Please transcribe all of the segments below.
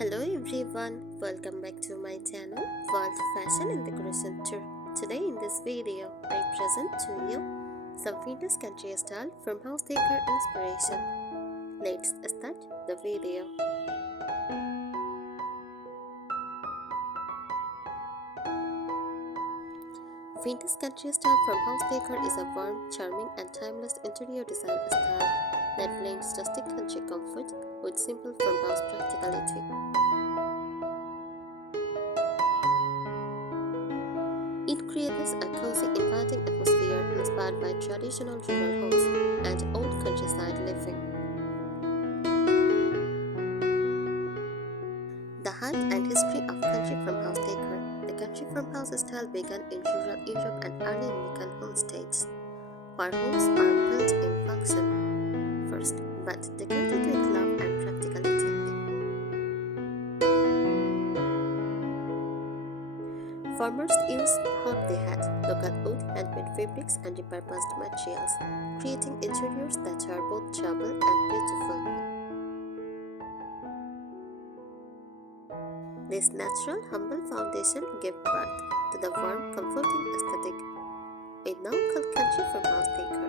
Hello everyone, welcome back to my channel World Fashion and Decoration Tour. Today in this video, I present to you some vintage country style farmhouse decor inspiration. Let's start the video. Vintage country style farmhouse decor is a warm, charming and timeless interior design style that blends rustic country comfort with simple farmhouse practicality. It creates a cozy, inviting atmosphere inspired by traditional rural homes and old countryside living. The height and history of country farmhouse decor. The country farmhouse style began in rural Europe and early American homesteads, where homes are built in function first, but decorated with love and practicality. Farmers used what they had, local wood, handmade fabrics, and repurposed materials, creating interiors that are both durable and beautiful. This natural, humble foundation gave birth to the warm, comforting aesthetic we now call country farmhouse decor.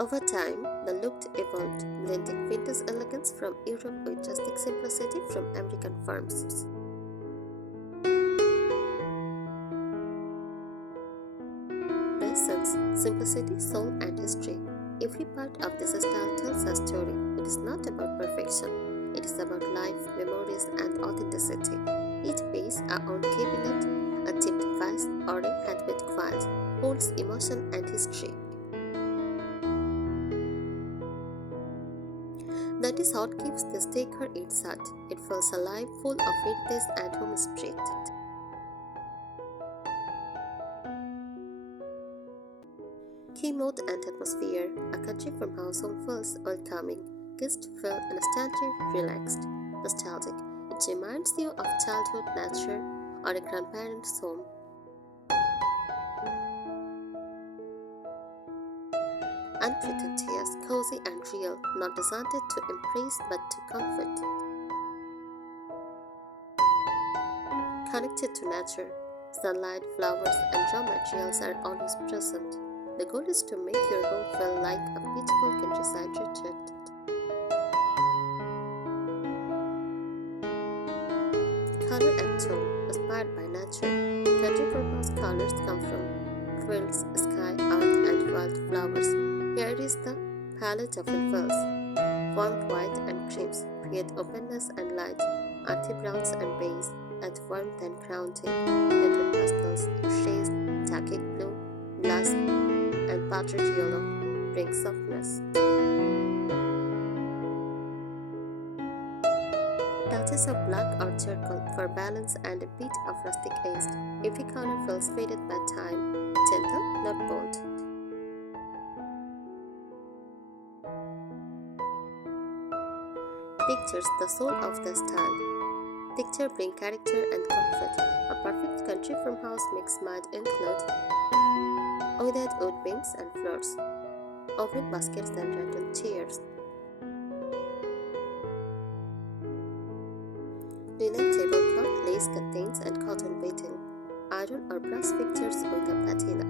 Over time, the look evolved, blending vintage elegance from Europe with rustic simplicity from American farms. The essence, simplicity, soul, and history. Every part of this style tells a story. It is not about perfection. It is about life, memories, and authenticity. Each piece, a own cabinet, a chipped vase, or a handmade quilt, holds emotion and history. That is what keeps this decor its heart. It feels alive, full of heritage and home spirit. Key mood and atmosphere. A country farmhouse home feels welcoming. Guests feel instantly relaxed, nostalgic. It reminds you of childhood, nature, or a grandparent's home. Unpretentious, cozy, and real, not designed to impress but to comfort. Connected to nature, sunlight, flowers, and raw materials are always present. The goal is to make your home feel like a beautiful countryside retreat. Color and tone, inspired by nature. Country farmhouse colors come from fields, sky, earth, and wildflowers. Here is the palette of infills. Warm white and creams create openness and light. Earthy browns and beige add warmth and grounding. Muted pastels, shades, tacky blue, blush, and powdered yellow bring softness. Touches of black or charcoal for balance and a bit of rustic taste. Every color feels faded by time, gentle, not bold. Pictures the soul of the style. Picture bring character and comfort. A perfect country farmhouse mix might include weathered wood beams and floors, open baskets and rattled chairs, linen tablecloth, lace curtains and cotton bedding, iron or brass fixtures with a patina,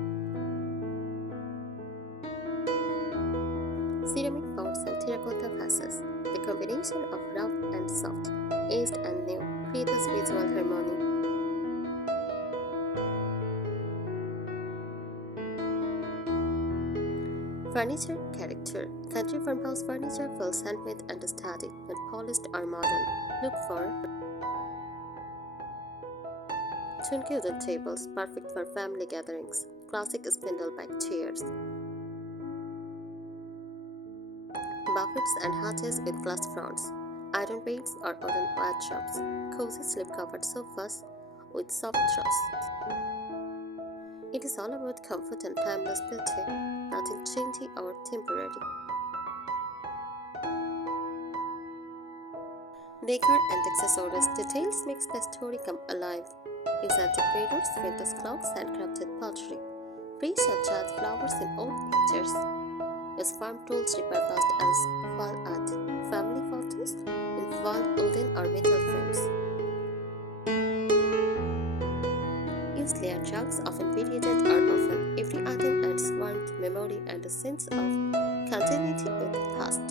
ceramic pots and terracotta vases. The combination of rough and soft, aged and new, creates visual harmony. Furniture character. Country farmhouse furniture feels handmade and sturdy, not polished or modern. Look for twin wooden tables, perfect for family gatherings. Classic spindle-back chairs. Buffets and hatches with glass fronts. Iron beds or wooden wardrobes. Cozy slip-covered sofas with soft trust. It is all about comfort and timeless beauty, nothing trendy or temporary. Decor and accessories details makes the story come alive. Use antique mirrors, vintage clocks, handcrafted pottery. Fresh or charred flowers in old pictures. with farm tools repurposed as wall art. Family photos involve wooden or metal frames. Use layered rugs, often perioded or often. Every item adds warmth, memory, and a sense of continuity with the past.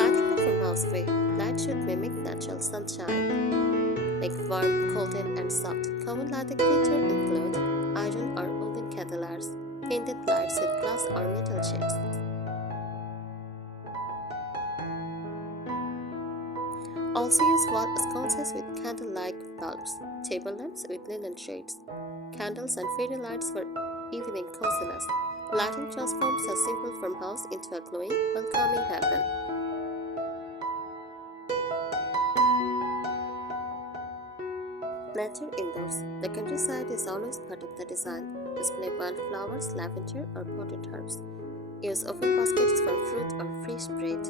Lighting the farmhouse way. Light should mimic natural sunshine, like warm, golden, and soft. Common lighting features include iron or wooden candlelights, painted lights with glass or metal shades. Also use wall sconces with candle-like bulbs, table lamps with linen shades, candles and fairy lights for evening coziness. Lighting transforms a simple farmhouse into a glowing, welcoming heaven. Nature indoors. The countryside is always part of the design. Display wildflowers, lavender, or potted herbs. Use open baskets for fruit or fresh bread.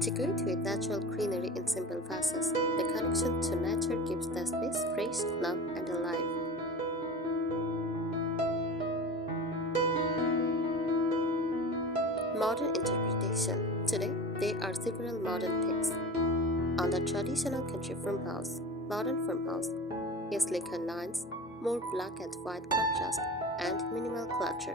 Decorate with natural greenery in simple vases. The connection to nature keeps the space fresh, calm, and alive. Modern interpretation. Today, there are several modern takes on the traditional country farmhouse. Modern farmhouse is Lincoln lines, more black and white contrast, and minimal clutter.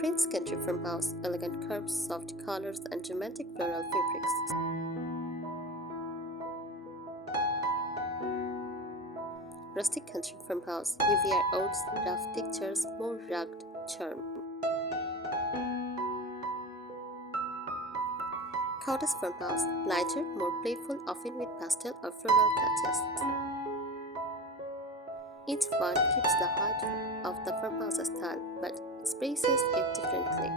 French country farmhouse, elegant curves, soft colors, and dramatic floral fabrics. Rustic country farmhouse, heavier oats, rough textures, more rugged charm. Cottage farmhouse, lighter, more playful, often with pastel or floral touches. Each one keeps the heart of the farmhouse style, but expresses it differently.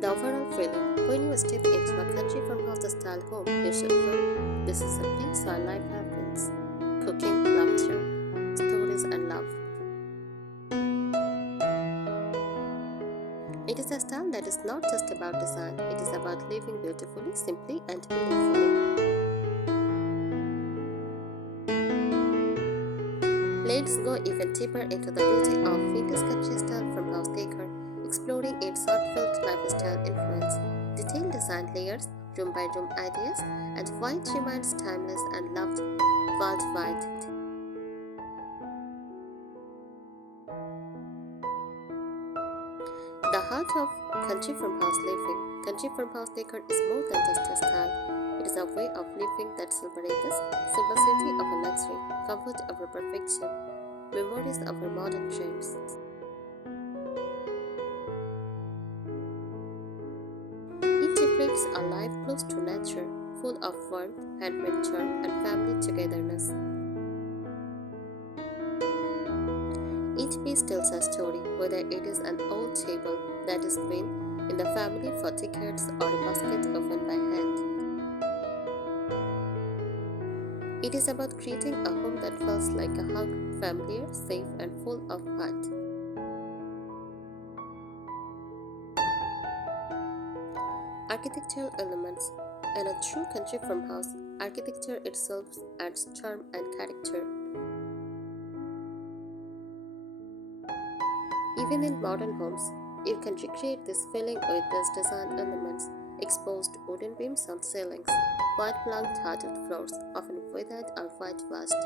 The overall feeling. When you step into a country farmhouse style home, you should feel this is a place where life happens. Cooking, laughter, stories, and love. It is a style that is not just about design, it is about living beautifully, simply, and meaningfully. Let's go even deeper into the beauty of vintage country style farmhouse decor, exploring its heartfelt lifestyle influence. Detailed design layers, room by room ideas, and white remains timeless and loved worldwide. The heart of country farmhouse living. Country farmhouse decor is more than just a style. It is a way of living that celebrates simplicity over luxury, comfort over perfection, memories over modern trends. It reflects a life close to nature, full of warmth, handmade charm, and family togetherness. Each piece tells a story, whether it is an old table that has been in the family for decades or a basket woven by hand. It is about creating a home that feels like a hug, familiar, safe, and full of heart. Architectural elements. In a true country farmhouse, architecture itself adds charm and character. Even in modern homes, you can recreate this feeling with these design elements: exposed wooden beams on ceilings, white plank tiled floors, often weathered or whitewashed,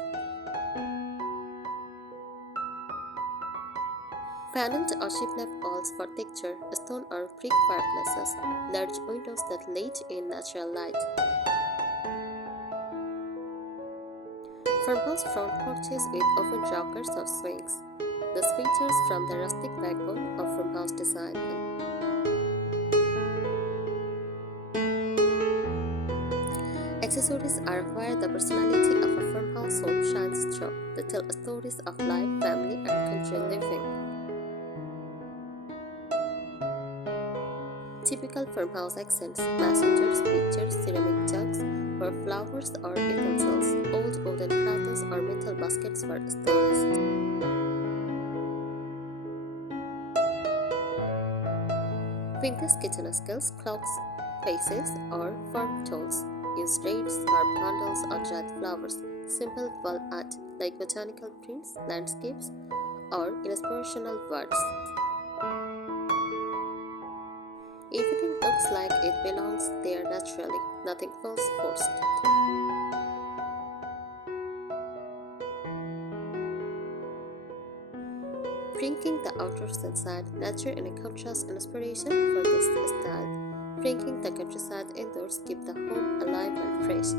paneled or shiplap walls for texture, stone or brick fireplaces, large windows that let in natural light. Farmhouse front porches with open rockers or swings. This features from the rustic backbone of farmhouse design. Accessories are where the personality of a farmhouse home shines through. They tell stories of life, family, and country living. Typical farmhouse accents: messengers, pictures, ceramic jugs for flowers or utensils, old wooden cradles or metal baskets for storage. Vintage kitchen skills, clocks, faces, or farm tools. Use reeds, carved bundles, or dried flowers. Simple wall art like botanical prints, landscapes, or inspirational words. Everything looks like it belongs there naturally. Nothing feels forced. Bringing the outdoors inside, nature in a contrast inspiration for this style. Bringing the countryside indoors keep the home alive and fresh.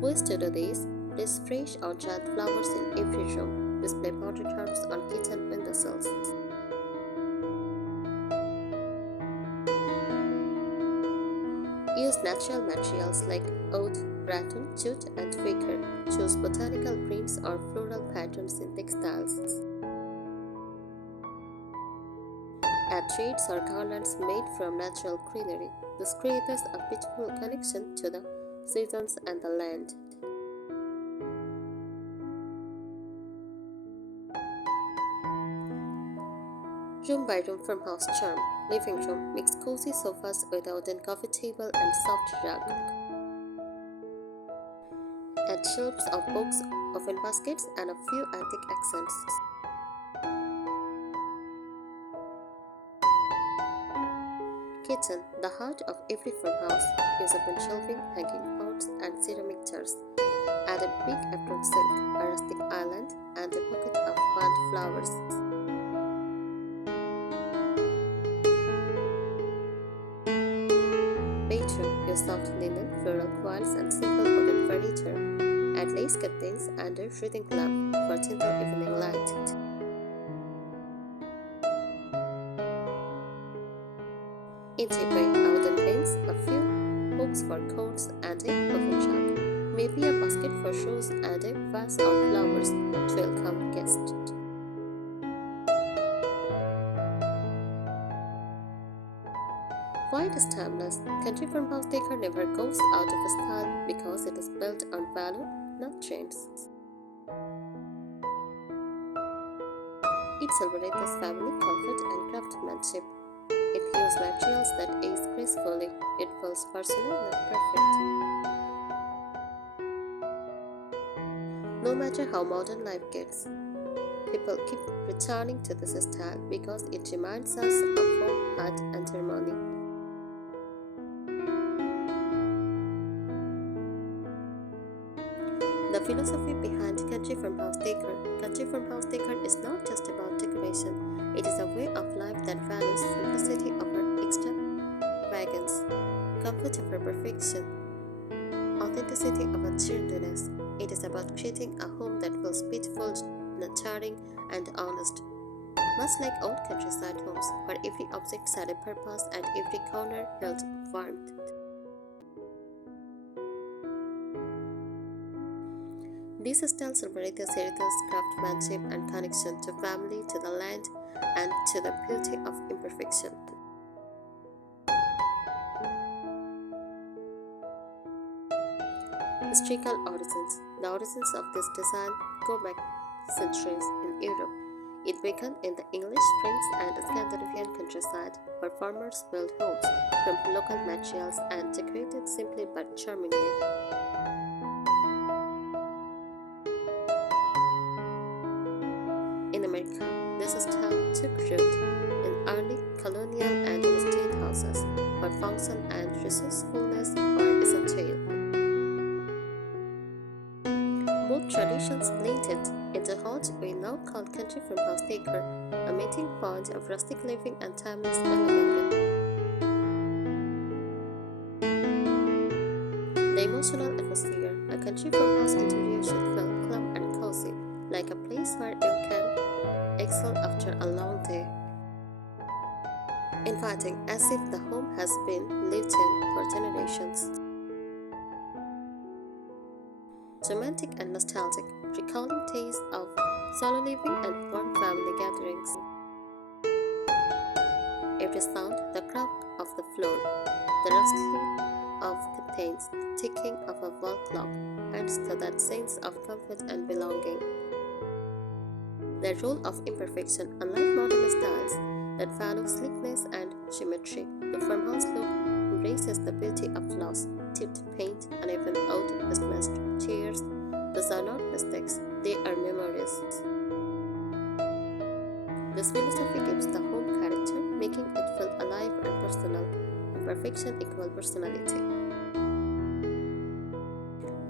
Ways to do this: place fresh or dried flowers in every room. Display potted herbs on kitchen windowsills. Use natural materials like oat, rattan, jute, and wicker. Choose botanical prints or floral patterns in textiles. Add treats or garlands made from natural greenery. This creates a beautiful connection to the seasons and the land. Room by room farmhouse charm. Living room: mix cozy sofas with a wooden coffee table and soft rug. Add shelves of books, open baskets, and a few antique accents. Kitchen: the heart of every farmhouse. Use open shelving, hanging pots, and ceramic jars. Add a big apron sink, a rustic island, and a bucket of wild flowers. Bedroom: use soft linen, floral quilts, and simple wooden furniture. Add lace curtains and a reading lamp for gentle evening light. Entryway: a wooden bench, a few hooks for coats, and a open jug. Maybe a basket for shoes and a vase of flowers to welcome guests. Why it is timeless? Country farmhouse decor never goes out of style because it is built on value, not trends. It celebrates family comfort and craftsmanship. It uses materials that age gracefully. It feels personal, not perfect. No matter how modern life gets, people keep returning to this style because it reminds us of home, heart, and harmony. The philosophy behind country farmhouse decor. Country farmhouse decor is not just about decoration, it is a way of life that values simplicity over extravagance, comfort over perfection, authenticity over cheerfulness. It is about creating a home that feels beautiful, nurturing, and honest. Much like old countryside homes, where every object had a purpose and every corner held warmth. This style celebrates heritage, craftsmanship, and connection to family, to the land, and to the beauty of imperfection. Historical origins. The origins of this design go back centuries in Europe. It began in the English, French, and Scandinavian countryside, where farmers built homes from local materials and decorated simply but charmingly. In America, this style took root in early colonial and state houses, where function and resourcefulness were essential. Both traditions blended into what we now call country farmhouse decor, a meeting point of rustic living and timeless elegance. The emotional atmosphere. A country farmhouse interior should feel calm and cozy, like a place where you can exhale after a long day. Inviting, as if the home has been lived in for generations. Romantic and nostalgic, recalling days of solo living and warm family gatherings. Every sound: the crack of the floor, the rustling of curtains, the ticking of a wall clock, adds to that sense of comfort and belonging. The role of imperfection. Unlike modern styles that value sleekness and symmetry, the beauty of floss, tipped paint, and even old mismatched chairs. These are not mistakes, they are memories. This philosophy gives the home character, making it feel alive and personal. Imperfection equal personality.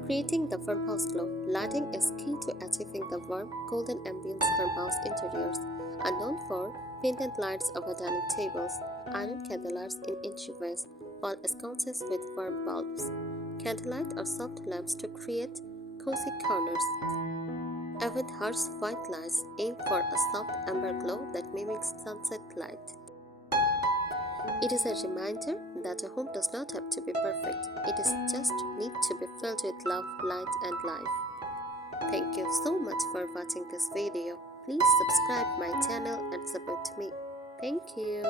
Creating the farmhouse glow. Lighting is key to achieving the warm, golden ambience farmhouse interiors are known for pendant lights over dining tables, iron candlelights in entryways, wall sconces with warm bulbs, candlelight or soft lamps to create cozy corners. Even harsh white lights aim for a soft amber glow that mimics sunset light. It is a reminder that a home does not have to be perfect. It is just need to be filled with love, light, and life. Thank you so much for watching this video. Please subscribe my channel and support me. Thank you.